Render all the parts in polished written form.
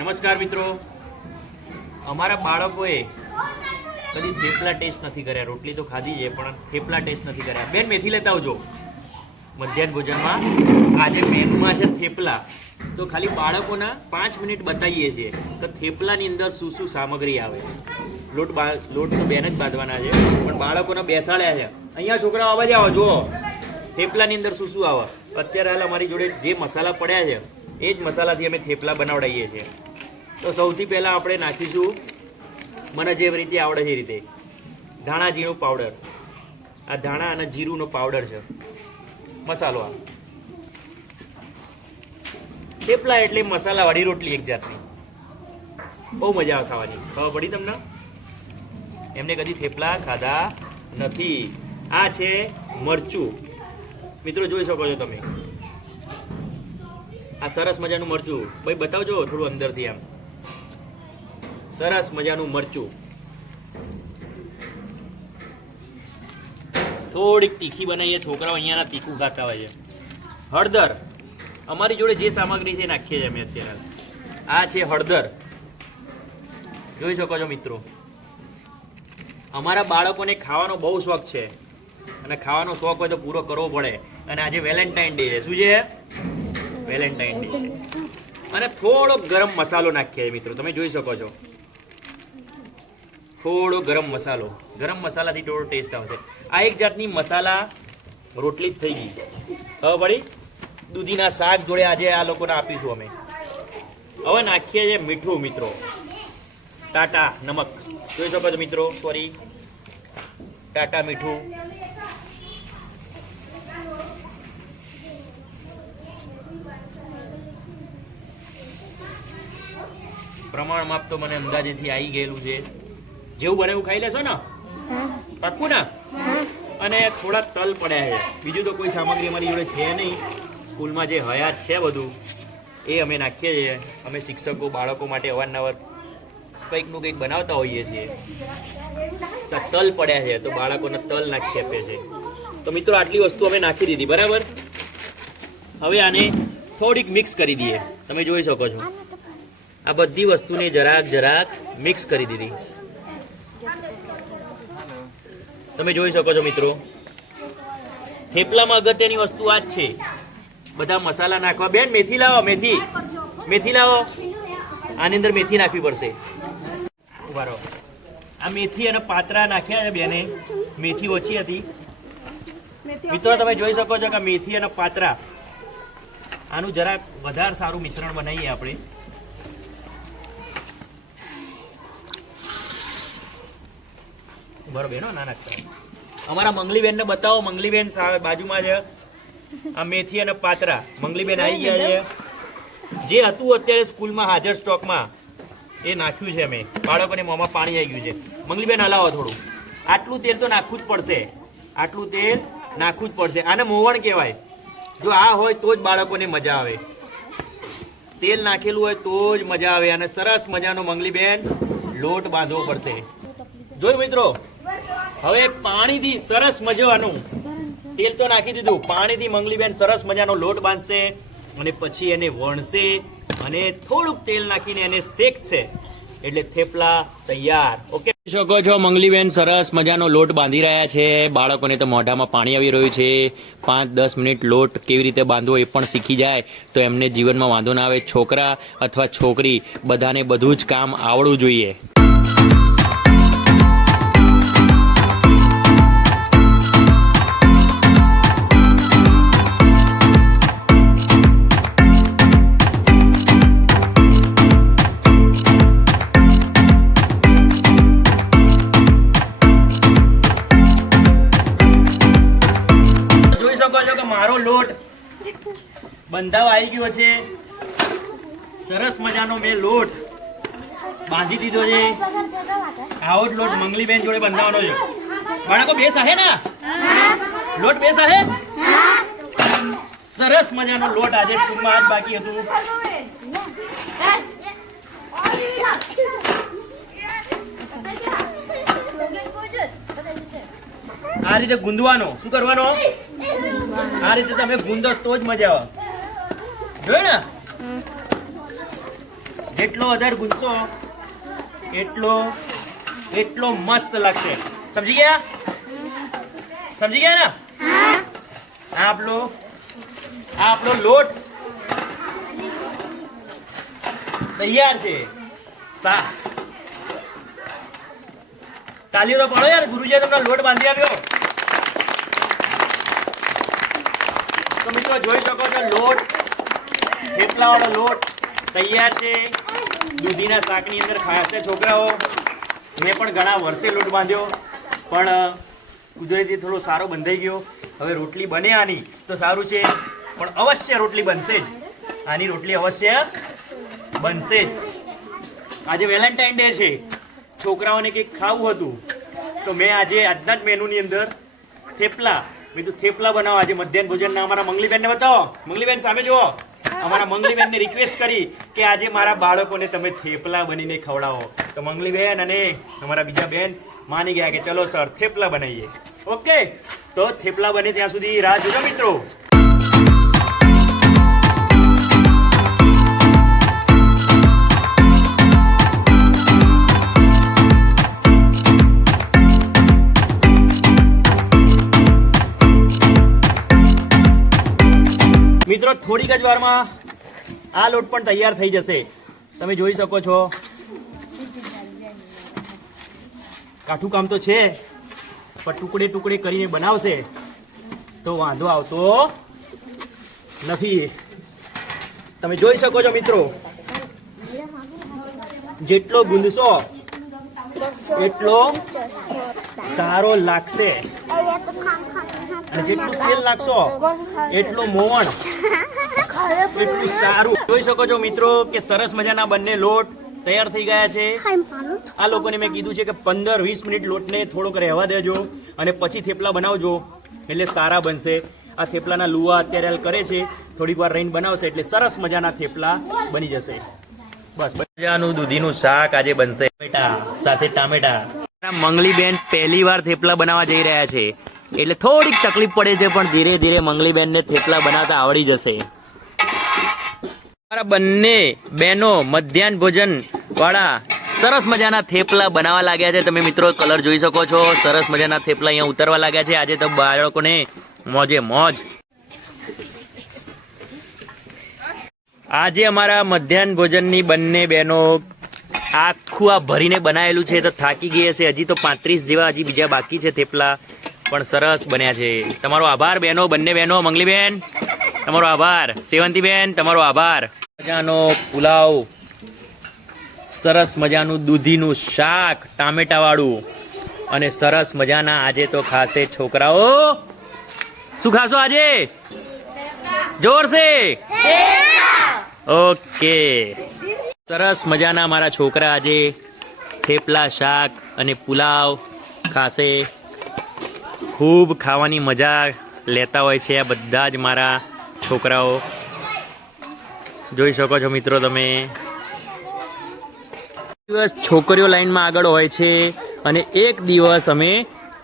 નમસ્કાર મિત્રો, અમારા બાળકોએ કદી થેપલા ટેસ્ટ નથી કર્યા. રોટલી તો ખાધી છે પણ થેપલા ટેસ્ટ નથી કર્યા. બેન મેથી લેતા આવજો. મધ્યાહન ભોજનમાં આજે મેનુમાં છે થેપલા. તો ખાલી બાળકોના 5 મિનિટ બતાવીએ છીએ તો થેપલાની અંદર શું શું સામગ્રી આવે. લોટ તો બેન જ બાંધવાના છે પણ બાળકોને બેસાડ્યા છે. અહીંયા છોકરાઓ આવા જ આવો જુઓ થેપલાની અંદર શું શું આવે. અત્યારે હાલ અમારી જોડે જે મસાલા પડ્યા છે એ જ મસાલાથી અમે થેપલા બનાવડાવીએ છીએ. તો સૌથી પહેલાં આપણે નાખીશું, મને જે રીતે આવડે છે એ રીતે, ધાણા જીરું પાવડર. આ ધાણા અને જીરુંનો પાવડર છે મસાલો. આ થેપલા એટલે મસાલાવાળી રોટલી એક જાતની. બહુ મજા આવે ખાવાની. ખબર પડી તમને? એમને કદી થેપલા ખાધા નથી. આ છે મરચું. મિત્રો જોઈ શકો છો તમે, આ સરસ મજાનું મરચું. ભાઈ બતાવજો થોડું અંદરથી. આમ સરસ મજાનું મરચું. થોડીક તીખી બનાવીએ, છોકરાઓ અહીંયાના તીખું ખાતા હોય છે. હળદર, અમારી જોડે જે સામગ્રી છે એ નાખીએ છીએ અમે અત્યારે. આ છે હળદર, જોઈ શકો છો મિત્રો. અમારા બાળકોને ખાવાનો બહુ શોખ છે અને ખાવાનો શોખ હોય તો પૂરો કરવો પડે. અને આજે વેલેન્ટાઇન ડે છે. શું છે? વેલેન્ટાઇન ડે છે. અને થોડો ગરમ મસાલો નાખીએ મિત્રો, તમે જોઈ શકો છો. થોડો ગરમ મસાલો. ગરમ મસાલાથી થોડો ટેસ્ટ આવશે. આ એક જાતની મસાલા રોટલી જ થઈ ગઈ. હવે પડી દૂધીના શાક જોડે આજે આ લોકોને આપીશું અમે. હવે નાખીએ છીએ મીઠું મિત્રો, ટાટા નમક. જોઈ શકો છો મિત્રો, સોરી, ટાટા મીઠું. પ્રમાણ માપ તો મને અંદાજેથી આવી ગયેલું છે. જેવું બને એવું ખાઈ લેશો ને? પાક્કું ને? અને થોડા તલ પડ્યા છે. બીજું તો કોઈ સામગ્રી અમારી જોડે છે નહીં. સ્કૂલમાં જે હયાત છે બધું એ અમે નાખીએ છીએ. અમે શિક્ષકો બાળકો માટે અવારનવાર કંઈકનું કંઈક બનાવતા હોઈએ છીએ. તો તલ પડ્યા છે તો બાળકોને તલ નાખી આપે છે. તો મિત્રો આટલી વસ્તુ અમે નાખી દીધી, બરાબર. હવે આને થોડીક મિક્સ કરી દઈએ. તમે જોઈ શકો છો આ બધી વસ્તુને જરાક મિક્સ કરી દીધી. તમે જોઈ શકો છો મિત્રો, થેપલામાં અગત્યની વસ્તુ આ જ છે. બધા મસાલા નાખવા. બેન મેથી લાવો, મેથી લાવો. આની અંદર મેથી નાખવી પડશે. ઉભા રહો. આ મેથી અને પાત્રા નાખ્યા છે બેને. મેથી ઓછી હતી મિત્રો. તમે જોઈ શકો છો કે મેથી અને પાત્રા, આનું જરાક વધારે સારું મિશ્રણ બનાવીએ આપણે. બરોબર, ના નાખતા. અમારા મંગલીબેનને બતાવો. મંગલીબેન બાજુમાં છે. આ મેથી અને પાત્રા મંગલીબેન આવી ગયા છે. જે હતું અત્યારે સ્કૂલમાં હાજર સ્ટોકમાં એ નાખ્યું છે અમે. બાળકોને મોંમાં પાણી આવી ગયું છે. મંગલીબેન હલાવો થોડું. આટલું તેલ તો નાખવું જ પડશે. આટલું તેલ નાખવું જ પડશે. આને મોવણ કહેવાય. જો આ હોય તો જ બાળકોને મજા આવે. તેલ નાખેલું હોય તો જ મજા આવે. અને સરસ મજાનો મંગલીબેન લોટ બાંધવો પડશે. જોયું મિત્રો, હવે પાણીથી સરસ મજાનું, તેલ તો નાખી દીધું, પાણીથી મંગલીબેન સરસ મજાનો લોટ બાંધશે અને પછી એને વણશે અને થોડુંક તેલ નાખીને એને શેકશે એટલે થેપલા તૈયાર. ઓકે, શકો છો મંગલીબેન સરસ મજાનો લોટ બાંધી રહ્યા છે. બાળકોને તો મોઢામાં પાણી આવી રહ્યું છે. 5-10 મિનિટ લોટ કેવી રીતે બાંધવો એ પણ શીખી જાય તો એમને જીવનમાં વાંધો ના આવે. છોકરા અથવા છોકરી બધાને બધું જ કામ આવડવું જોઈએ. મારો લોટ બંધાવા આવી ગયો છે. સરસ મજાનો મેં લોટ બાંધી દીધો છે. આવો જ લોટ મંગલીબેન જોડે બંધાવાનો છે. બાળકો બે સાહે ને? લોટ બે સાહે? સરસ મજાનો લોટ આજે સ્કૂલમાં આજ બાકી હતું. આ રીતે ગુંદવાનો. શું કરવાનો? આ રીતે તમે ગુંદો તો જ મજા આવે. જોયું ને? જેટલો વધારે ગુંચશો એટલો મસ્ત લાગશે. સમજી ગયા? સમજી ગયા ને? આ આપણો લોટ તૈયાર છે. તાલીઓ તો પાડો યાર, ગુરુજીએ તમને લોટ બાંધી આપ્યો. તો મિત્રો જોઈ શકો છો લોટ, થેપલા વાળો લોટ તૈયાર છે. દૂધીના શાકની અંદર ખાશે છોકરાઓ. મેં પણ ઘણા વર્ષે લોટ બાંધ્યો, પણ કુદરતી થોડો સારો બંધાઈ ગયો. હવે રોટલી બને આની તો સારું છે, પણ અવશ્ય રોટલી બનશે જ. આની રોટલી અવશ્ય બનશે જ. આજે વેલેન્ટાઇન ડે છે, છોકરાઓને કંઈક ખાવું હતું, તો મેં આજના જ મેનુની અંદર થેપલા, મેં તો થેપલા બનાવો આજે મધ્યાહન ભોજનના. અમારા મંગલીબેનને બતાવો. મંગલીબેન સામે જુઓ. અમારા મંગલીબેનને રિક્વેસ્ટ કરી કે આજે મારા બાળકોને તમે થેપલા બનીને ખવડાવો. તો મંગલીબેન અને અમારા બીજા બેન માની ગયા કે ચલો સર થેપલા બનાવીએ. ઓકે, તો થેપલા બને ત્યાં સુધી રાહ જોજો મિત્રો. મિત્રો થોડીક જ વારમાં આ લોટ પણ તૈયાર થઈ જશે. તમે જોઈ શકો છો. કાઠું કામ તો છે, પણ ટુકડે કરીને બનાવશે તો વાંધો આવતો નથી. તમે જોઈ શકો છો મિત્રો, જેટલો ગુંદશો એટલો સારો લાગશે, અને જેટલું તેલ નાખશો એટલું મોવણ એટલું સારું. જોઈ શકો છો મિત્રો કે સરસ મજાના બંને લોટ તૈયાર થઈ ગયા છે. આ લોકોને મેં કીધું છે કે 15-20 મિનિટ લોટને થોડોક રહેવા દેજો અને પછી થેપલા બનાવજો, એટલે સારા બનશે. આ થેપલાના લુવા અત્યારે હાલ કરે છે, થોડીક વાર રહીને બનાવશે એટલે સરસ મજાના થેપલા બની જશે. બસ મજાનું દૂધીનું શાક આજે બનશે સાથે ટામેટા. મંગલીબેન પહેલી વાર થેપલા બનાવવા જઈ રહ્યા છે, એટલે થોડીક તકલીફ પડે છે, પણ ધીરે ધીરે મંગલીબેનને થેપલા બનાવતા આવડી જશે. મારા બંને બહેનો મધ્યાહન ભોજન વાળા સરસ મજાના થેપલા બનાવવા લાગ્યા છે. તમે મિત્રો કલર જોઈ શકો છો. સરસ મજાના થેપલા અહીંયા ઉતરવા લાગ્યા છે. આજે તો બાળકોને મોજે મોજ. આજે અમારા મધ્યાહન ભોજનની બંને બહેનો આખું આ ભરીને બનાવેલું છે, તો થાકી ગઈ હશે. હજી તો 35 જેવા હજી બીજા બાકી છે થેપલા, પણ સરસ બન્યા છે. તમારો આભાર બહેનો, બંને બહેનો. મંગલીબેન તમારો આભાર, સેવંતીબેન તમારો આભાર. મજાનો પુલાવ, સરસ મજાનું દૂધીનું શાક ટામેટા વાળું, અને સરસ મજાના આજે તો ખાશે છોકરાઓ. શું ખાશો આજે? જોર સે ઓકે. સરસ મજાના મારા છોકરા આજે થેપલા શાક અને પુલાવ ખાશે. ખૂબ ખાવાની મજા લેતા હોય છે આ બધા જ મારા છોકરાઓ. જોઈ શકો છો મિત્રો તમે. દિવસ છોકરીઓ લાઈનમાં આગળ હોય છે અને એક દિવસ અમે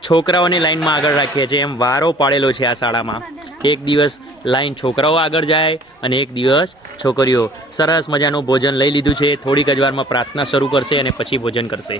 છોકરાઓની લાઈનમાં આગળ રાખીએ છીએ. એમ વારો પાડેલો છે આ શાળામાં. એક દિવસ લાઈન છોકરાઓ આગળ જાય અને એક દિવસ છોકરીઓ. સરસ મજાનું ભોજન લઈ લીધું છે. થોડીક જ વારમાં પ્રાર્થના શરૂ કરશે અને પછી ભોજન કરશે.